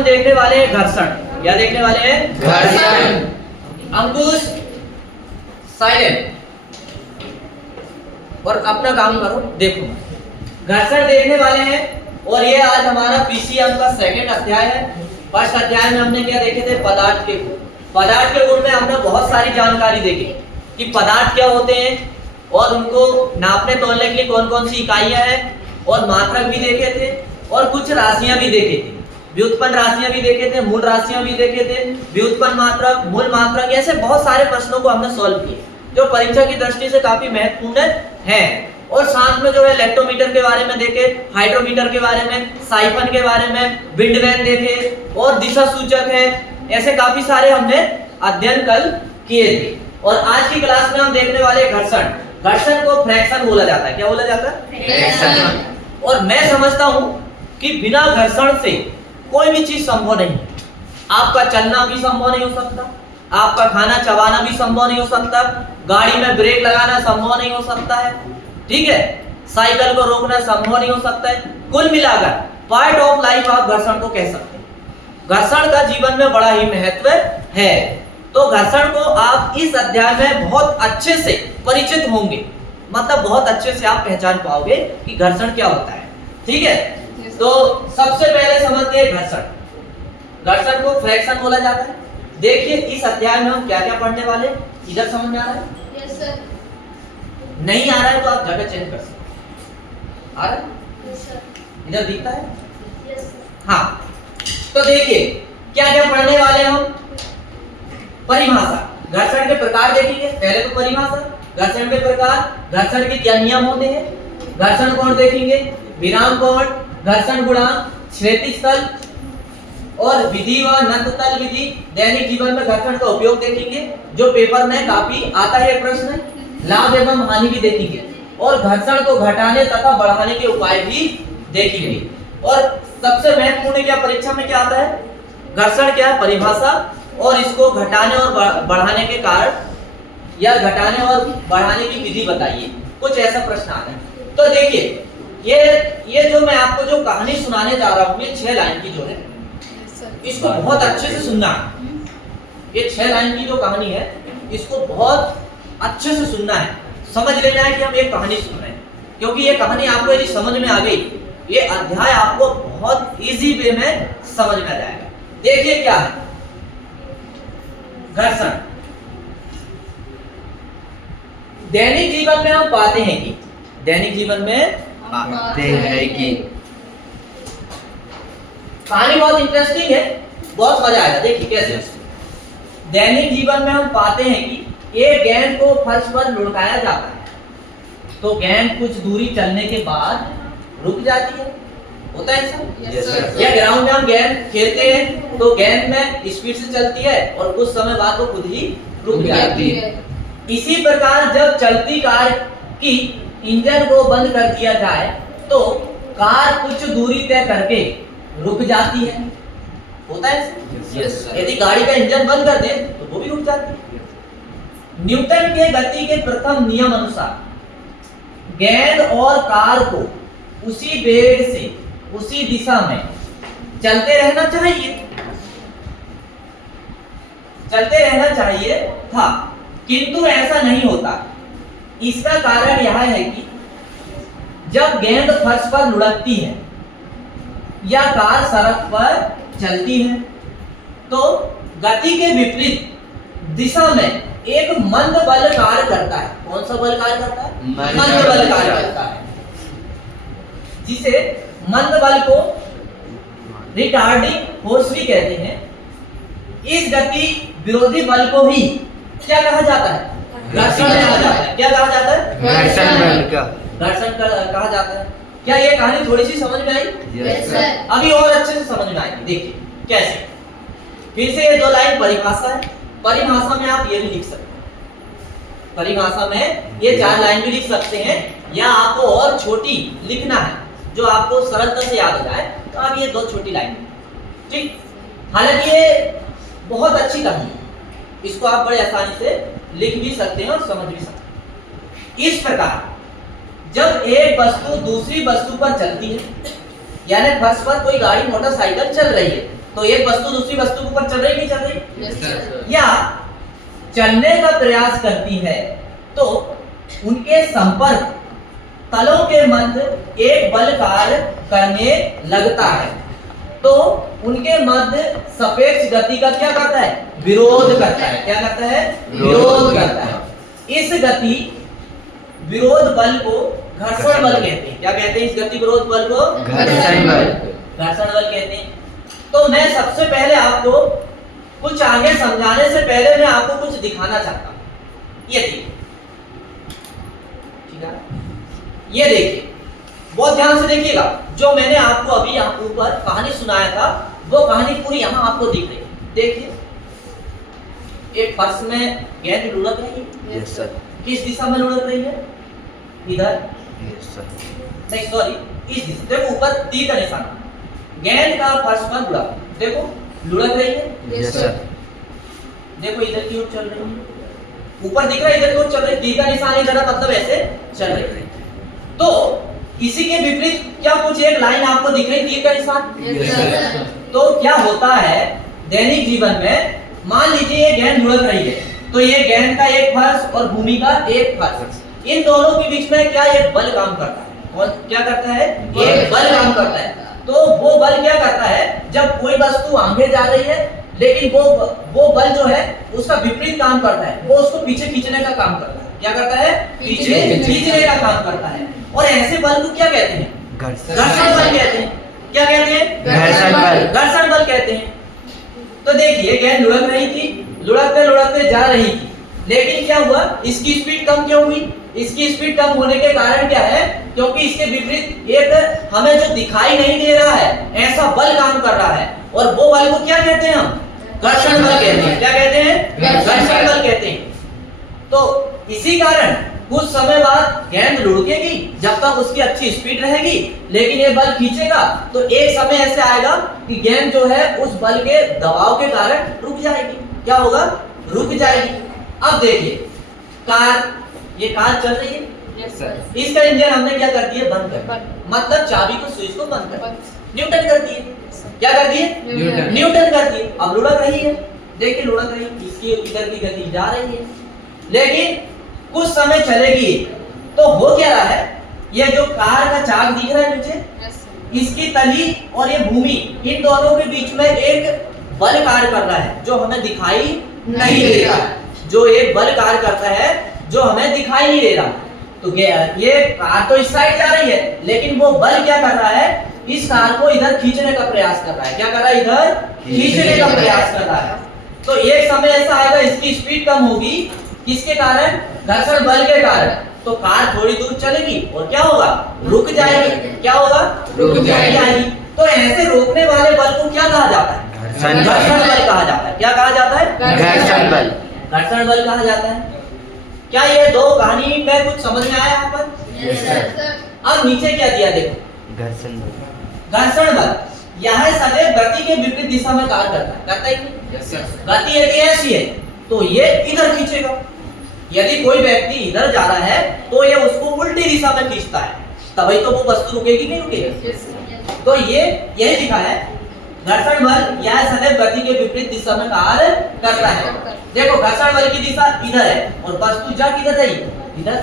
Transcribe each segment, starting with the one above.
अपन देखने वाले हैं घर्षण। क्या देखने वाले हैं? घर्षण। अंकुश साइलेंट और अपना काम करो। देखो घर्षण देखने वाले हैं और ये आज हमारा पीसीएम का सेकंड अध्याय है। फर्स्ट अध्याय में हमने क्या देखे थे? पदार्थ के गुण। पदार्थ के गुण में हमने बहुत सारी जानकारी देखी कि पदार्थ क्या होते हैं और उनको नापने तोलने के लिए कौन कौन सी इकाइयां हैं, और मात्रक भी देखे थे और कुछ राशियां भी देखे थे। व्युत्पन्न राशियां भी देखे थे, मूल राशियां भी देखे थे, व्युत्पन्न मात्रक, मूल मात्रक, ऐसे बहुत सारे प्रश्नों को हमने सॉल्व किए जो परीक्षा की दृष्टि से काफी महत्वपूर्ण है। और साथ में जो है इलेक्ट्रोमीटर के बारे में देखे, हाइड्रोमीटर के बारे में, साइफन के बारे में, विंडवैन देखे और दिशा सूचक है, ऐसे काफी सारे हमने अध्ययन कल किए थे। और आज की क्लास में हम देखने वाले घर्षण। घर्षण को फ्रैक्शन बोला जाता है। क्या बोला जाता है? फ्रैक्शन। और मैं समझता हूं कि बिना घर्षण से कोई भी चीज संभव नहीं। आपका चलना भी संभव नहीं हो सकता, आपका खाना चबाना भी संभव नहीं हो सकता, गाड़ी में ब्रेक लगाना संभव नहीं हो सकता है, ठीक है, साइकिल को रोकना संभव नहीं हो सकता है। कुल मिलाकर पार्ट ऑफ लाइफ आप घर्षण को कह सकते हैं। घर्षण का जीवन में बड़ा ही महत्व है। तो घर्षण को आप इस अध्याय में बहुत अच्छे से परिचित होंगे, मतलब बहुत अच्छे से आप पहचान पाओगे कि घर्षण क्या होता है, ठीक है। तो सबसे पहले समझते हैं घर्षण। घर्षण को फ्रैक्शन बोला जाता है। देखिए इस अध्याय में हम क्या क्या पढ़ने वाले, इधर समझ में आ रहा है? Yes sir. नहीं आ रहा है तो आप जगह चेंज कर सकते हैं। आ रहा है? Yes sir. इधर दिखता है? Yes sir. हाँ, तो देखिए क्या क्या पढ़ने वाले हम। परिभाषा, घर्षण के प्रकार देखेंगे। पहले तो परिभाषा, घर्षण के प्रकार, घर्षण के क्या नियम होते हैं, घर्षण कोण देखेंगे, विराम कोण, घर्षण गुणांक, क्षैतिज तल और विधि व नंद तल विधि। दैनिक जीवन में घर्षण का उपयोग देखेंगे, जो पेपर में काफी आता है प्रश्न। लाभ एवं हानि भी देखेंगे और घर्षण को घटाने तथा बढ़ाने के उपाय भी देखेंगे। और सबसे महत्वपूर्ण क्या परीक्षा में क्या आता है? घर्षण क्या है, परिभाषा, और इसको घटाने और बढ़ाने के कारण या घटाने और बढ़ाने की विधि बताइए। कुछ ऐसा प्रश्न आता है। तो देखिए ये जो मैं आपको जो कहानी सुनाने जा रहा हूँ, ये 6 लाइन की जो है, इसको बहुत अच्छे से सुनना है। ये 6 लाइन की जो कहानी है, इसको बहुत अच्छे से सुनना है, समझ लेना है कि हम एक कहानी सुन रहे हैं। क्योंकि ये कहानी आपको यदि समझ में आ गई, ये अध्याय आपको बहुत इजी वे में समझ में आ जाएगा। देखिए क्या है घर्षण। दैनिक जीवन में हम पाते हैं कि, दैनिक जीवन में पाते हैं कि, कहानी बहुत इंटरेस्टिंग है, बहुत मजा आएगा। देखिए कैसे। दैनिक जीवन में हम पाते हैं कि एक गेंद को फर्श पर लुढ़काया जाता है तो गेंद कुछ दूरी चलने के बाद रुक जाती है। होता है ऐसा? Yes sir. या ग्राउंड में हम गेंद खेलते हैं तो गेंद में स्पीड से चलती है और कुछ समय बाद वो खुद ही रुक जाती है। इसी प्रकार जब चलती कार की इंजन को बंद कर दिया जाए तो कार कुछ दूरी तय करके रुक जाती है। होता है ऐसा? Yes sir. यदि गाड़ी का इंजन बंद कर दे तो वो भी रुक जाती है। न्यूटन के गति के प्रथम नियम अनुसार गेंद और कार को उसी वेग से उसी दिशा में चलते रहना चाहिए, चलते रहना चाहिए था, किंतु ऐसा नहीं होता। इसका कारण यह है कि जब गेंद फर्श पर लुढ़कती है या कार सड़क पर चलती है तो गति के विपरीत दिशा में एक मंद बल कार्य करता है। कौन सा बल कार्य करता है? मंद बल कार्य करता है, जिसे मंद बल को रिटार्डिंग फोर्स भी कहते हैं। इस गति विरोधी बल को भी क्या कहा जाता है? घर्षण कहा जाता है। क्या कहा जाता है? घर्षण बल का। घर्षण कहा जाता है। क्या ये कहानी थोड़ी सी समझ में आई? Yes sir. अभी और अच्छे से समझ में आएगी। देखिए कैसे। फिर से ये 2 लाइन परिभाषा है। परिभाषा में आप ये भी लिख सकते हैं, परिभाषा में ये 4 लाइन भी लिख सकते हैं, या आपको और छोटी लिखना है जो आपको सरलता से याद हो जाए तो आप ये 2 छोटी लाइन, ठीक। हालांकि ये बहुत अच्छी कहानी है, इसको आप बड़े आसानी से लिख भी सकते हैं और समझ भी सकते हैं। इस प्रकार जब एक वस्तु दूसरी वस्तु पर चलती है, यानी फर्श पर कोई गाड़ी मोटरसाइकिल चल रही है तो एक वस्तु दूसरी वस्तु के ऊपर चल रही नहीं चल रही? Yes, sir. या चलने का प्रयास करती है तो उनके संपर्क तलों के मध्य एक बल कार्य करने लगता है, तो उनके मध्य सापेक्ष गति का क्या करता है? विरोध करता है। क्या करता है? विरोध करता है। इस गति विरोध बल को घर्षण बल कहते हैं। क्या कहते हैं? इस गति विरोध बल को घर्षण बल। घर्षण बल कहते हैं। तो मैं सबसे पहले आपको कुछ आगे समझाने से पहले मैं आपको कुछ दिखाना चाहता हूं। ये देखिए, ठीक है, ये देखिए, बहुत ध्यान से देखिएगा। जो मैंने आपको अभी यहाँ ऊपर कहानी सुनाया था वो कहानी पूरी यहाँ आपको दिख रही है। देखिए, एक फर्श में गेंद लुढ़क रही है। Yes, sir. किस दिशा में लुढ़क रही है? इधर Yes, sir. नहीं, सॉरी, इस दिशा। देखो ऊपर तीर का निशान, गेंद का फर्श पर लुढ़क, देखो लुढ़क रही है। Yes, sir. देखो इधर की ओर चल रही है, ऊपर दिख रहा है इधर की ओर चल रही है, तीर का निशान इधर है, मतलब ऐसे चल रही है। तो इसी के विपरीत क्या कुछ एक लाइन आपको दिख रही, तीर का निशान? Yes, sir. तो क्या होता है दैनिक जीवन में, मान लीजिए ये गेंद लुढ़क रही है, तो ये गेंद का एक फर्श और भूमि का एक फर्श, इन दोनों के बीच में क्या एक बल काम करता है? कौन क्या करता है? एक बल काम करता है। तो वो बल क्या करता है? जब कोई वस्तु आगे जा रही है लेकिन वो बल जो है उसका विपरीत काम करता है, वो उसको पीछे खींचने का काम करता है। क्या करता है? पीछे खींचने का काम करता है। और ऐसे बल को क्या कहते हैं? घर्षण बल कहते हैं। क्या कहते हैं? घर्षण बल। घर्षण बल कहते हैं। तो देखिए, गेंद लुढ़क रही थी, लुढ़कते लुढ़कते जा रही थी, लेकिन क्या हुआ? इसकी स्पीड कम क्यों हुई? इसकी स्पीड कम होने के कारण क्या है? क्योंकि इसके विपरीत एक हमें जो दिखाई नहीं दे रहा है ऐसा बल काम कर रहा है, और वो बल को क्या कहते हैं? हम घर्षण बल कहते हैं। क्या कहते हैं? घर्षण बल कहते हैं। तो इसी कारण कुछ समय बाद गेंद लुढ़केगी, जब तक उसकी अच्छी स्पीड रहेगी, लेकिन ये बल खींचेगा तो एक समय ऐसे आएगा कि गेंद जो है उस बल के दबाव के कारण रुक जाएगी। क्या होगा? रुक जाएगी। अब देखिए, ये कार चल रही है, Yes, sir. इसका इंजन हमने क्या कर दिया? बंद कर दिया। मतलब चाबी को, स्विच को बंद कर दिया, न्यूटन कर दिए। क्या कर दिए? न्यूटन। न्यूटन कर दिए। अब लुढ़क रही है, देखिए लुढ़क रही है, इसकी इधर की गति जा रही है, लेकिन कुछ समय चलेगी तो हो क्या रहा है? ये जो कार का चाक दिख रहा है नीचे, इसकी तली और ये भूमि, इन दोनों के बीच में एक बल कार्य कर रहा है जो हमें दिखाई नहीं दे रहा है। जो एक बल कार्य करता है जो हमें दिखाई नहीं दे रहा। तो ये कार तो इस साइड जा रही है, लेकिन वो बल क्या कर रहा है? इस कार को इधर खींचने का प्रयास कर रहा है। क्या कर रहा है? इधर खींचने का प्रयास कर रहा है। तो एक समय ऐसा आएगा, इसकी स्पीड कम होगी, किसके कारण? घर्षण बल के कारण। तो कार थोड़ी दूर चलेगी और क्या होगा? रुक जाएगी। क्या होगा? रुक जाएगी। तो ऐसे रोकने वाले बल को क्या कहा जाता है? घर्षण बल कहा जाता है। क्या कहा जाता है? घर्षण बल। घर्षण बल कहा जाता है। क्या ये दो कहानी में कुछ समझ में आया यहाँ पर? Yes, sir. अब नीचे क्या दिया देखो, घर्षण बल। घर्षण बल। यह सदैव गति के विपरीत दिशा में कार्य करता है। करता है कि नहीं? Yes, sir. गति यदि ऐसी है तो ये इधर खींचेगा, यदि कोई व्यक्ति इधर जा रहा है तो ये उसको उल्टी दिशा में खींचता है, तभी तो वो वस्तु रुकेगी नहीं रुकेगी। तो ये यही लिखा है, घर्षण बल यह सदैव गति के विपरीत दिशा में कार्य करता है। देखो घर्षण बल की दिशा इधर है और वस्तु जा किधर रही? इधर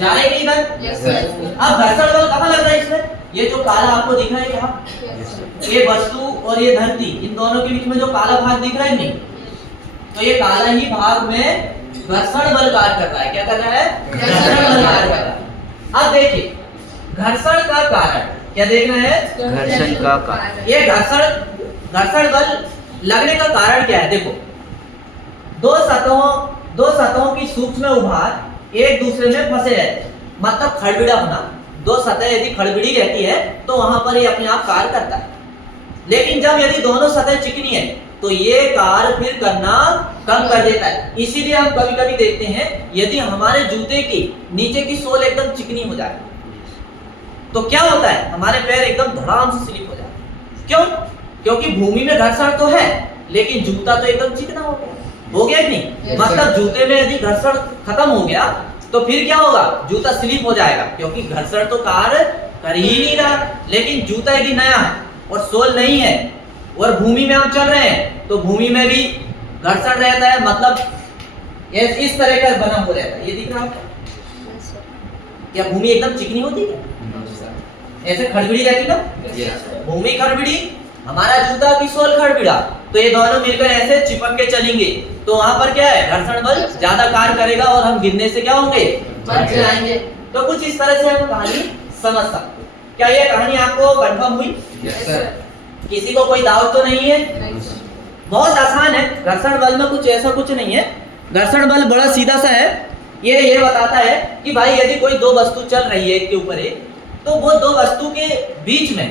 जा रही है इधर। Yes, sir. अब घर्षण बल कहाँ लग रहा है इसमें? ये जो काला आपको दिख रहा है यहाँ, Yes, sir. ये वस्तु और ये धरती, इन दोनों के बीच में जो काला भाग दिख रहा है नहीं, तो ये काला ही भाग में घर्षण बल कार्य कर रहा है। क्या कर रहा है? घर्षण बल कार्य कर रहा है। अब देखिए, घर्षण का कारण क्या देखना है? घर्षण का कारण। ये घर्षण बल लगने का कारण क्या है? देखो, दो सतहों की सूक्ष्म उभार एक दूसरे में फंसे रहते हैं, मतलब खड़बिड़ा होना। दो सतह यदि खड़बिड़ी रहती है तो वहां पर ये अपने आप कार्य करता है, लेकिन जब यदि दोनों सतह चिकनी है तो ये कार्य फिर करना कम कर देता है। इसीलिए हम कभी कभी देखते हैं, यदि हमारे जूते की नीचे की सोल एकदम चिकनी हो जाए तो क्या होता है? हमारे पैर एकदम धड़ाम से स्लिप हो जाते हैं। क्यों? क्योंकि भूमि में घर्षण तो है, लेकिन जूता तो एकदम चिकना हो गया। हो गया कि नहीं? मतलब जूते में यदि घर्षण खत्म हो गया तो फिर क्या होगा? जूता स्लिप हो जाएगा, क्योंकि घर्षण तो कार्य कर ही नहीं रहा। लेकिन जूता यदि नया है और सोल नहीं है और भूमि में हम चल रहे हैं तो भूमि में भी घर्षण रहता है, मतलब इस तरह का बना हुआ रहता है। ये दिख रहा है आपको? क्या भूमि एकदम चिकनी होती है? ऐसे खड़बिड़ी रहती ना, भूमि खड़बिड़ी, हमारा जूता की सोल खड़बिड़ा, तो ये दोनों मिलकर ऐसे चिपक के चलेंगे तो वहां पर क्या है, घर्षण बल ज्यादा कार्य करेगा और हम गिरने से क्या होंगे, बच जाएंगे। तो कुछ इस तरह से हम कहानी समझ सकते हैं। क्या ये कहानी आपको कंफर्म हुई? किसी को कोई डाउट तो नहीं है? बहुत आसान है, घर्षण बल में कुछ ऐसा कुछ नहीं है। घर्षण बल बड़ा सीधा सा है। ये बताता है कि भाई यदि कोई दो वस्तु चल रही है एक के ऊपर एक, तो वो दो वस्तु के बीच में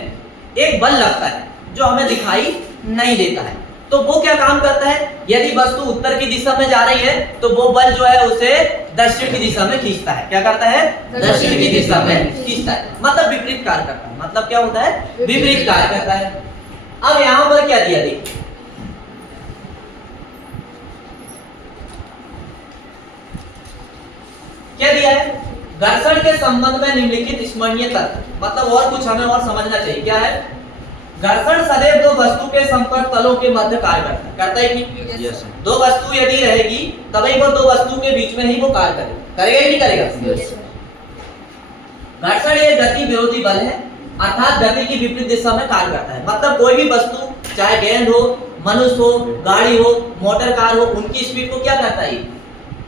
एक बल लगता है जो हमें दिखाई नहीं देता है। तो वो क्या काम करता है, यदि वस्तु उत्तर की दिशा में जा रही है तो वो बल जो है उसे दक्षिण की दिशा में खींचता है। क्या करता है? दक्षिण की दिशा में खींचता है, मतलब विपरीत कार्य करता है। मतलब क्या होता है? विपरीत कार्य करता है। अब यहां पर क्या दिया, देखिए क्या दिया है, घर्षण के संबंध में निम्नलिखित स्मरणीय तथ्य, मतलब और कुछ हमें और समझना चाहिए। क्या है? घर्षण सदैव दो वस्तु के संपर्क तलों के मध्य कार्य करता है कि Yes, sir. दो वस्तु यदि रहेगी तभी वो दो वस्तु के बीच में ही वो कार्य करेगा ही नहीं करेगा। Yes. घर्षण एक गति विरोधी बल है, अर्थात गति की विपरीत दिशा में कार्य करता है। मतलब कोई भी वस्तु, चाहे गेंद हो, मनुष्य हो, गाड़ी हो, मोटर कार हो, उनकी स्पीड को क्या करता है,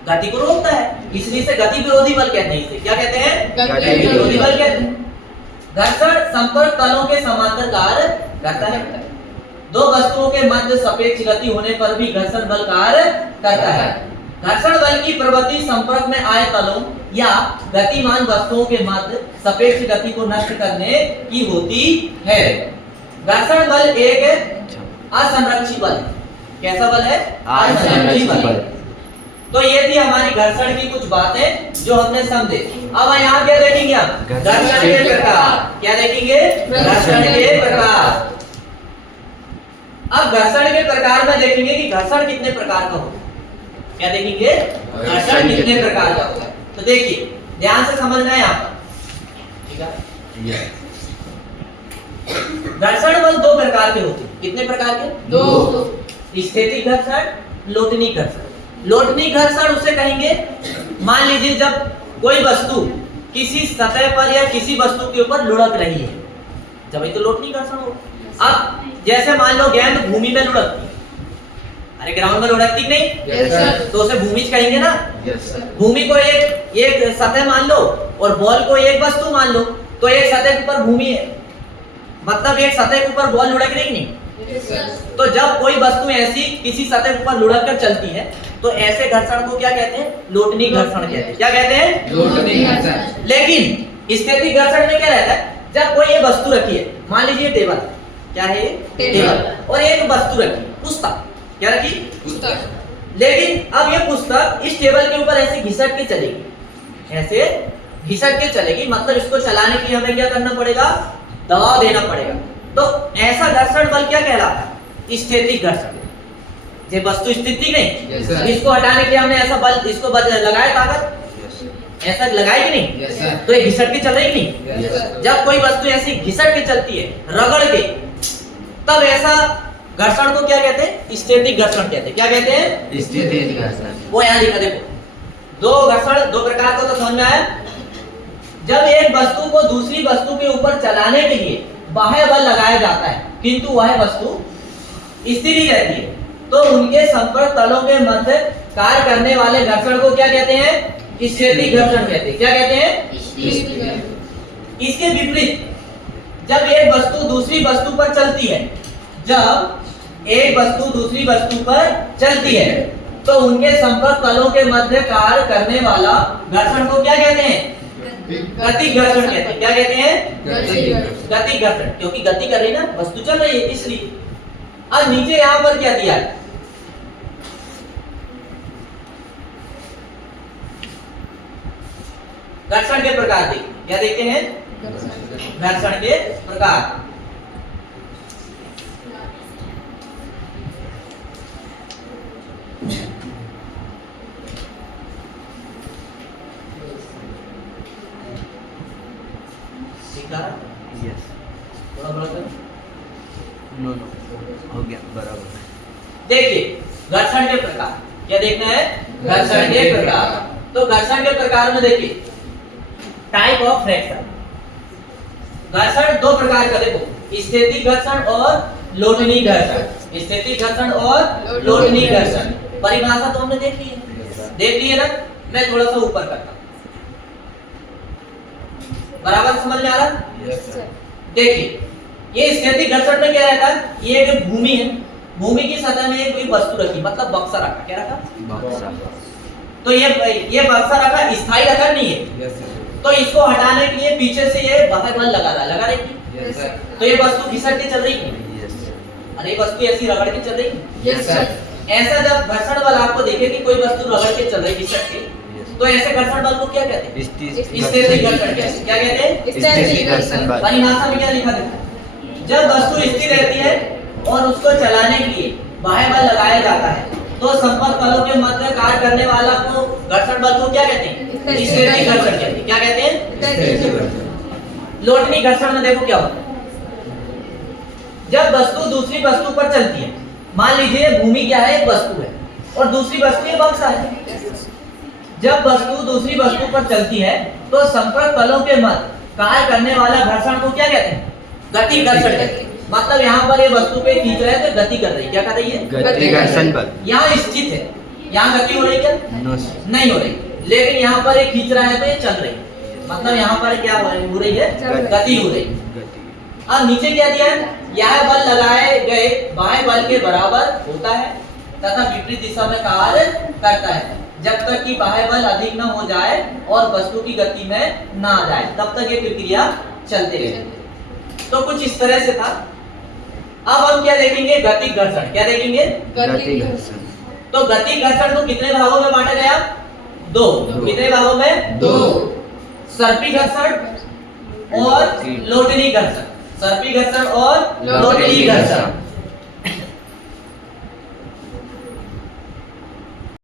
गति को रोकता है। इसलिए से गति विरोधी बल कहते हैं। इसे क्या कहते हैं? गति विरोधी बल कहते हैं। घर्षण संपर्क तलों के समांतर कार्य करता है। दो वस्तुओं के मध्य सापेक्ष गति होने पर भी घर्षण बल कार्य करता है। घर्षण बल की प्रवृत्ति संपर्क में आए तलों या गतिमान वस्तुओं के मध्य सापेक्ष गति को नष्ट करने की होती है। घर्षण बल एक असंरक्षित बल है। कैसा बल है? असंरक्षित बल। तो ये थी हमारी घर्षण की कुछ बातें जो हमने समझे। अब यहाँ क्या देखेंगे आप? घर्षण के प्रकार। क्या देखेंगे? घर्षण के प्रकार। अब घर्षण के प्रकार में देखेंगे कि घर्षण कितने प्रकार का होता है। क्या देखेंगे? घर्षण कितने प्रकार का होता है। तो देखिए ध्यान से समझना है यहाँ पर, ठीक है? घर्षण बल दो प्रकार के होते हैं। कितने प्रकार के? दो। स्थितिक घर्षण, लोटनी घर्षण। लोटनी घर्षण उसे कहेंगे, मान लीजिए जब कोई वस्तु किसी सतह पर या किसी वस्तु के ऊपर लुढ़क रही है, जब ये तो लोटनी घर्षण हो। अब जैसे मान लो गेंद भूमि में लुढ़कती है, अरे ग्राउंड में लुढ़कती नहीं, Yes, तो उसे भूमि कहेंगे ना। Yes, sir. भूमि को एक सतह मान लो और बॉल को एक वस्तु मान लो, तो एक सतह के ऊपर भूमि है, मतलब एक सतह के ऊपर बॉल लुढ़क रही नहीं। तो जब कोई वस्तु ऐसी किसी सतह के ऊपर लुढ़क कर चलती है तो ऐसे घर्षण को क्या कहते हैं? लोटनी घर्षण कहते हैं। क्या कहते हैं? लोटनी घर्षण। लेकिन स्थितिक घर्षण में क्या रहता है, जब कोई ये वस्तु रखी है, मान लीजिए टेबल, क्या है ये? टेबल। और एक वस्तु रखी, पुस्तक, क्या रखी? पुस्तक। लेकिन अब ये पुस्तक इस टेबल के ऊपर ऐसे घिसट के चलेगी, ऐसे घिसट के चलेगी, मतलब इसको चलाने के लिए हमें क्या करना पड़ेगा? दबाव देना पड़ेगा। तो ऐसा घर्षण बल क्या कहलाता है? स्थितिक घर्षण। ये वस्तु स्थिति नहीं, Yes, sir. इसको हटाने के लिए हमने ऐसा बल, इसको लगाया ताकत, Yes, sir. ऐसा लगाई कि नहीं? Yes, sir. तो ये घिसट के चल रही कि नहीं? Yes, sir. जब कोई वस्तु ऐसी घिसट के चलती है, रगड़ के, तब ऐसा घर्षण को क्या कहते हैं? स्थितिक घर्षण कहते हैं। क्या कहते हैं? स्थितिक घर्षण। वो यहाँ लिखा देखो, दो घर्षण दो प्रकार का, तो समझ में आया? जब एक वस्तु को दूसरी वस्तु के ऊपर चलाने के लिए बाह्य बल लगाया जाता है किंतु वह वस्तु स्थिर ही रहती है, तो उनके संपर्क तलों के मध्य कार्य करने वाले घर्षण को क्या कहते हैं? स्थितिक घर्षण कहते हैं। क्या कहते हैं? इसके विपरीत जब एक वस्तु दूसरी वस्तु पर चलती है, जब एक वस्तु दूसरी वस्तु पर चलती है तो उनके संपर्क तलों के मध्य कार्य करने वाला घर्षण को क्या कहते हैं? गति घर्षण कहते हैं। क्या कहते हैं? गति घर्षण, क्योंकि गति कर रही ना, वस्तु चल रही है इसलिए। अब नीचे यहाँ पर क्या दिया है? घर्षण के प्रकार देखिए, क्या देखते हैं? घर्षण के प्रकार। Yes. थोड़ा बड़ा कर। No, no. हो गया बराबर। देखिए घर्षण के प्रकार, क्या देखना है? घर्षण के प्रकार। तो घर्षण के प्रकार में देखिए टाइप ऑफ फ्रैक्शन। घर्षण दो प्रकार का, देखो स्थिति घर्षण और लोटनी घर्षण। स्थिति घर्षण और लोटनी घर्षण, परिभाषा तो हमने देख ली है, देख ली है ना। मैं थोड़ा सा ऊपर करता हूं, बराबर समझ में आ रहा? देखिए ये स्थिति घर्षण में क्या रहता है, ये एक भूमि है, भूमि की सतह में एक कोई वस्तु रखी, मतलब बक्सा रखा, क्या रखा? बक्सा। तो ये बक्सा रखा, स्थायी रखा नहीं है, तो इसको हटाने के लिए पीछे से ये बाहर बल लगा रहा है, लगा रही थी। तो ये वस्तु घिसट के चल रही है, यस अरे ये वस्तु ऐसी रगड़ के चल रही है। Yes sir. ऐसा जब घर्षण बल आपको देखे कि कोई वस्तु रगड़ के चल रही है घिसट के, तो ऐसे घर्षण बल को क्या कहते हैं? स्थितिक घर्षण कहते हैं। क्या कहते हैं? स्थितिक घर्षण बल। परिभाषा में क्या लिखा देखो, जब वस्तु स्थिर रहती है और उसको चलाने के लिए बाह्य बल लगाया जाता है, तो संपर्क बलों के मध्य कार्य करने वाला को घर्षण बल को क्या कहते हैं? स्थितिक घर्षण कहते हैं। क्या कहते हैं? लोटनी घर्षण में देखो क्या होता है, जब वस्तु दूसरी वस्तु पर चलती है, मान लीजिए भूमि क्या है, एक वस्तु है और दूसरी वस्तु ये बक्सा है। जब वस्तु दूसरी वस्तु पर चलती है तो संपर्क बलों के मध्य कार्य करने वाला घर्षण को क्या कहते हैं? गति घर्षण कहते हैं। मतलब यहाँ पर ये वस्तु पे खींच रहा है तो गति कर रही है, क्या कर रही है? गति घर्षण बल। यहाँ स्थित है, यहाँ गति हो रही है क्या? नो नहीं हो रही, लेकिन यहाँ पर ये खींच रहा है तो ये चल रही है, मतलब यहाँ पर क्या हो रही है? गति हो रही है। गति। अब नीचे क्या दिया है, यह बल लगाए गए बाह्य बल के बराबर होता है तथा विपरीत दिशा में कार्य करता है, जब तक कि बाह्य बल अधिक न हो जाए और वस्तु की गति में ना आ जाए, तब तक ये प्रक्रिया चलती रहेगी। तो कुछ इस तरह से था। अब हम क्या देखेंगे? गति घर्षण। क्या देखेंगे? गति घर्षण। तो गति घर्षण को कितने भागों में बांटा गया? दो। कितने भागों में? दो। सर्पी घर्षण और लोटनी घर्षण। सर्पी घर्षण और लोटनी घर्षण।